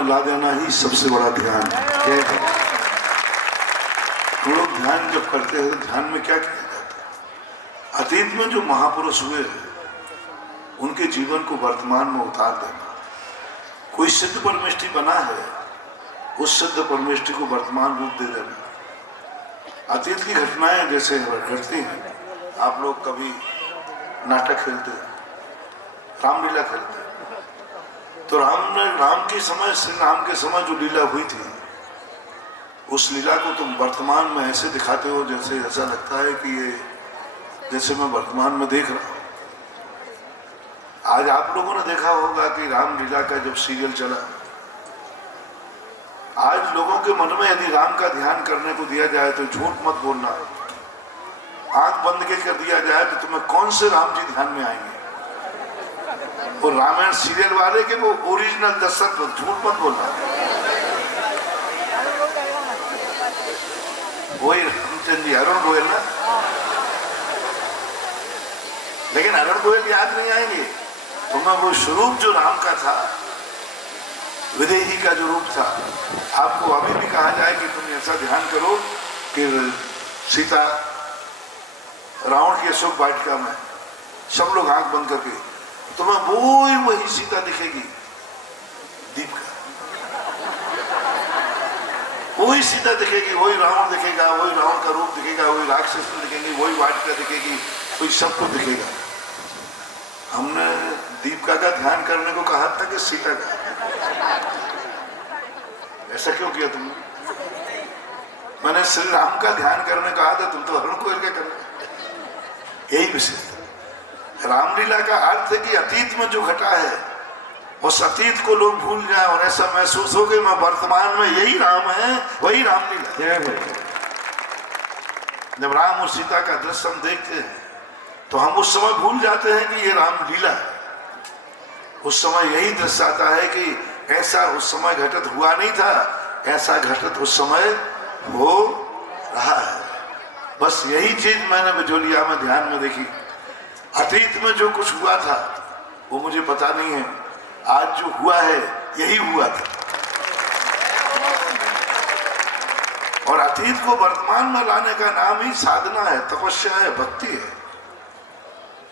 में ला देना ही सबसे बड़ा ध्यान है। हम लोग ध्यान जब करते हैं तो ध्यान में क्या किया जाता है? अतीत में जो महापुरुष हुए उनके जीवन को वर्तमान में उतार देना। कोई सिद्ध परमेष्ठी बना है, उस सिद्ध परमेष्ठी को वर्तमान रूप दे देना। अतीत की घटनाएं जैसे घटती हैं, आप लोग कभी नाटक खेलते हैं, रामलीला खेलते हैं, तो राम के समय, श्री राम के समय जो लीला हुई थी, उस लीला को तुम वर्तमान में ऐसे दिखाते हो जैसे ऐसा लगता है कि ये जैसे मैं वर्तमान में देख रहा हूं। आज आप लोगों ने देखा होगा कि रामलीला का जब सीरियल चला, आज लोगों के मन में यदि राम का ध्यान करने को दिया जाए तो झूठ मत बोलना, आंख बंद के कर दिया जाए तो तुम्हें कौन से राम जी ध्यान में आएंगे? वो रामायण सीरियल वाले के वो ओरिजिनल दशरथ, झूठ मत बोलना। वही रामचंद्र जी, अरुण गोयल ना, लेकिन अरुण गोयल याद नहीं आएंगे तुम्हें वो स्वरूप जो राम का था, विदेही का जो रूप था। आपको अभी भी कहा जाए कि तुम ऐसा ध्यान करो कि सीता रावण की अशोक वाटिका में सब लोग आंख बंद करके, तुम्हें वही सीता दिखेगी, दीप का वही सीता दिखेगी, वही रावण दिखेगा, वही रावण का रूप दिखेगा, वही राक्षस दिखेंगे, वही वाटिका दिखेगी, वही सब कुछ दिखेगा। हमने दीपिका का ध्यान करने को कहा था कि सीता का? ऐसा क्यों किया तुमने? मैंने श्री राम का ध्यान करने कहा था, तुम तो अरुण गोयल का कर रहे। यही विषय रामलीला का अर्थ है कि अतीत में जो घटा है उस अतीत को लोग भूल जाए और ऐसा महसूस हो कि मैं वर्तमान में यही राम है, वही रामलीला। जब राम और सीता का दृश्य हम देखते हैं तो हम उस समय भूल जाते हैं कि ये रामलीला है। उस समय यही दृश्य आता है कि ऐसा उस समय घटित हुआ नहीं था, ऐसा घटित उस समय हो रहा है। बस यही चीज मैंने बिजोलिया में ध्यान में देखी। अतीत में जो कुछ हुआ था वो मुझे पता नहीं है, आज जो हुआ है यही हुआ था। और अतीत को वर्तमान में लाने का नाम ही साधना है, तपस्या है, भक्ति है।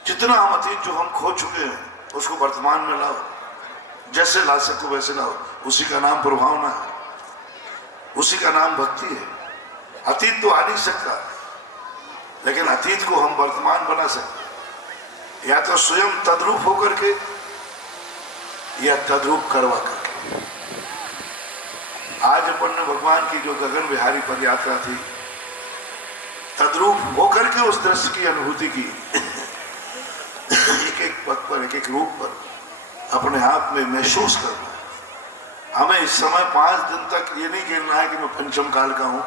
जितना हम अतीत जो हम खो चुके हैं उसको वर्तमान में लाओ, जैसे ला सको वैसे लाओ, उसी का नाम प्रभावना है, उसी का नाम भक्ति है। अतीत तो आ नहीं सकता, लेकिन अतीत को हम वर्तमान बना सकते, या तो स्वयं तद्रूप होकर के या तद्रूप करवा कर। आज अपन ने भगवान की जो गगन विहारी पद यात्रा थी, तद्रूप होकर के उस दृश्य की अनुभूति की। एक एक पद पर, एक एक रूप पर अपने आप में महसूस करना है। हमें इस समय 5 दिन तक ये नहीं कहना है कि मैं पंचम काल का हूं।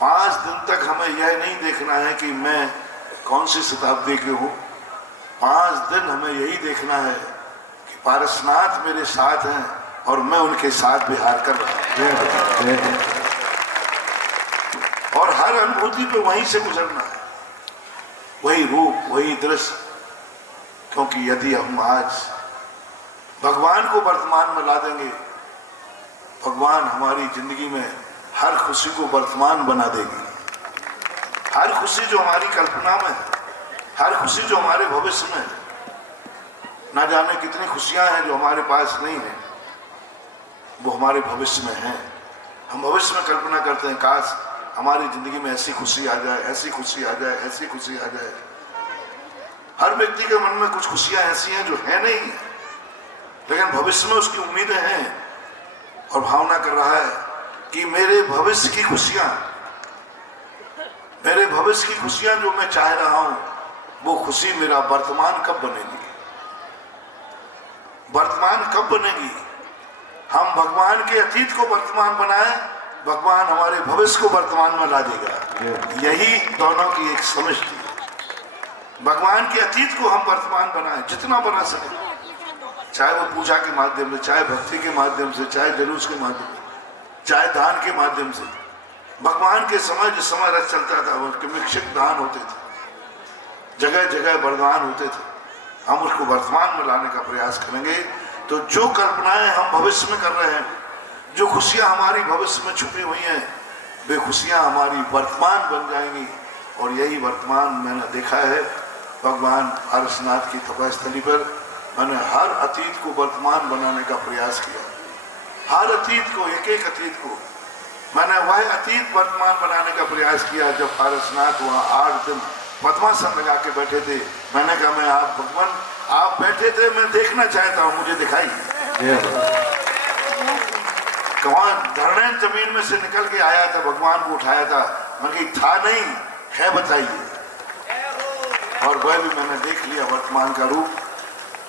5 दिन तक हमें यह नहीं देखना है कि मैं कौन सी शताब्दी के हूं। 5 दिन हमें यही देखना है कि पारसनाथ मेरे साथ हैं और मैं उनके साथ विहार कर रहा हूं। और हर अनुभूति पे वहीं से गुजरना है, वही रूप, वही दृश्य। क्योंकि यदि हम आज भगवान को वर्तमान में ला देंगे, भगवान हमारी जिंदगी में हर खुशी को वर्तमान बना देगी। हर खुशी जो हमारी कल्पना में है, हर खुशी जो हमारे भविष्य में है, ना जाने कितनी खुशियां हैं जो हमारे पास नहीं है, वो हमारे भविष्य में है। हम भविष्य में कल्पना करते हैं, काश हमारी जिंदगी में ऐसी खुशी आ जाए, ऐसी खुशी आ जाए, ऐसी खुशी आ जाए। हर व्यक्ति के मन में कुछ खुशियां ऐसी हैं जो है नहीं है, लेकिन भविष्य में उसकी उम्मीदें हैं और भावना कर रहा है कि मेरे भविष्य की खुशियां, मेरे भविष्य की खुशियां जो मैं चाह रहा हूं, वो खुशी मेरा वर्तमान कब बनेगी, वर्तमान कब बनेगी। हम भगवान के अतीत को वर्तमान बनाए, भगवान हमारे भविष्य को वर्तमान में ला देगा। यही दोनों की एक समष्टि है। भगवान के अतीत को हम वर्तमान बनाए, जितना बना सके, चाहे वो पूजा के माध्यम से, चाहे भक्ति के माध्यम से, चाहे जुलूस के माध्यम से, चाहे दान के माध्यम से। भगवान के समय जो समय रथ चलता था, उनके मिक्षिक दान होते थे, जगह जगह वरदान होते थे। हम उसको वर्तमान में लाने का प्रयास करेंगे तो जो कल्पनाएं हम भविष्य में कर रहे हैं, जो खुशियां हमारी भविष्य में छुपी हुई हैं, वे खुशियां हमारी वर्तमान बन जाएंगी। और यही वर्तमान मैंने देखा है भगवान पारसनाथ की तपस्थली पर। मैंने हर अतीत को वर्तमान बनाने का प्रयास किया, हर अतीत को, एक एक अतीत को मैंने वह अतीत वर्तमान बनाने का प्रयास किया। जब पारसनाथ वहाँ 8 दिन पद्मासन लगा के बैठे थे, मैंने कहा मैं आप भगवान आप बैठे थे, मैं देखना चाहता हूँ, मुझे दिखाइए। कौन धरने जमीन में से निकल के आया था, भगवान को उठाया था, मैं कही था नहीं है, बताइए। और वह भी मैंने देख लिया, वर्तमान का रूप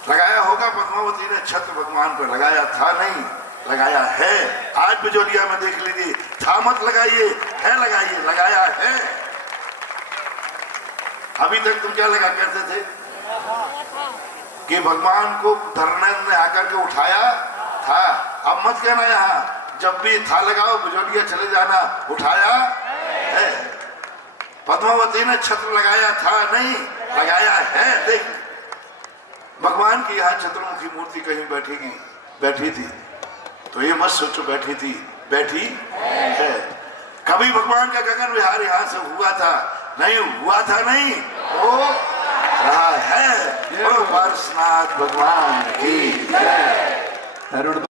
लगाया होगा। पद्मावती ने छत्र भगवान पर लगाया, था नहीं लगाया है। आज बिजोलिया में देख लीजिए, था मत लगाइए, है लगाइए, लगाया है। अभी तक तुम क्या लगा करते थे कि भगवान को धरने ने आकर के उठाया था। अब मत कहना यहाँ, जब भी था लगाओ बिजोलिया चले जाना, उठाया है। पद्मावती ने छत्र लगाया था नहीं, लगाया है। देख भगवान की यहाँ चतुर्मुखी मूर्ति कहीं बैठी थी, तो ये मत सोचो बैठी थी, बैठी है। कभी भगवान का गगन विहार यहाँ से हुआ था नहीं, हुआ था नहीं, वो रहा है। पारसनाथ भगवान की जय।